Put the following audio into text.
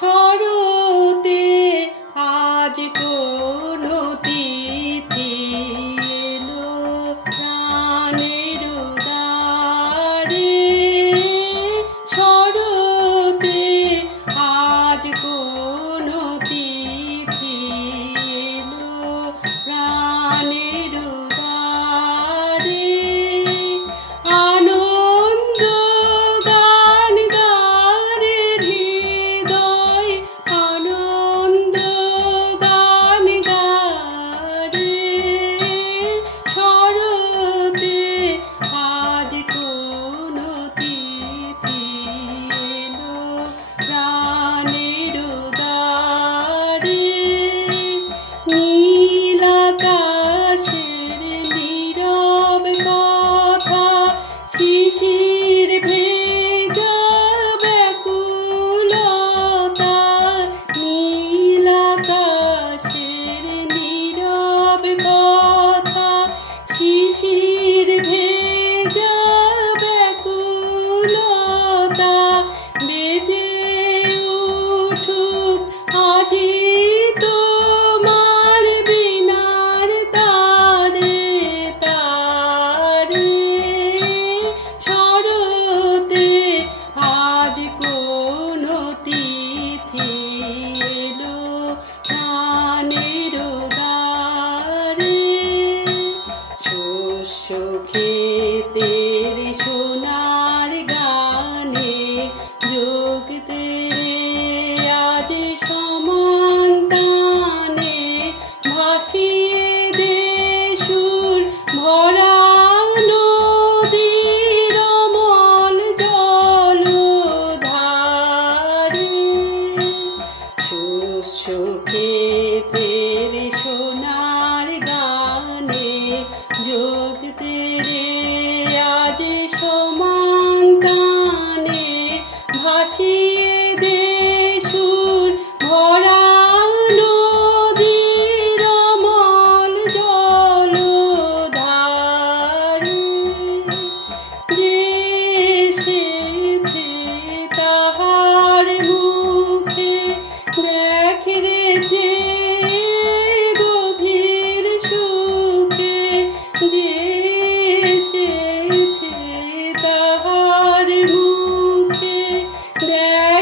শরতে আজ কোনো তিথি এলো প্রাণের দ্বারে। শরতে আজ কোনো তিথি এলো প্রাণের দ্বারে। আনন্দ গান গারে হৃদয়, আনন্দ গান গারে। শরতে আজ কোনো তিথি এলো প্রাণের দ্বারে। নীল আকাশের নীরব কথা, শিশির ভেজা ব্যাকুলতা। নীল আকাশের নীরব কথা, শিশির ভেজা ব্যাকুলতা। বেজে উঠুক আজি তোমার বীণার তারে তারে। শরতে আজ কোনো তিথি এলো প্রাণের দ্বারে। শস্য ক্ষেতের সোনার গানে যোগ তেরে আজ সমান্তানে। ভাসিয়ে দে সুর ভরা নদীর অমল জলধারে। শস্য ক্ষেতের সোনার গানে যোগ তেরে আজ সমান্তানে। ভাসিয়ে দে সুর ভরা নদীর অমল জলধারে। যে এসেছে তাহার মুখে দেখ রে যে গভীর সুখে। যে এসেছে তাহার মুখে দেখ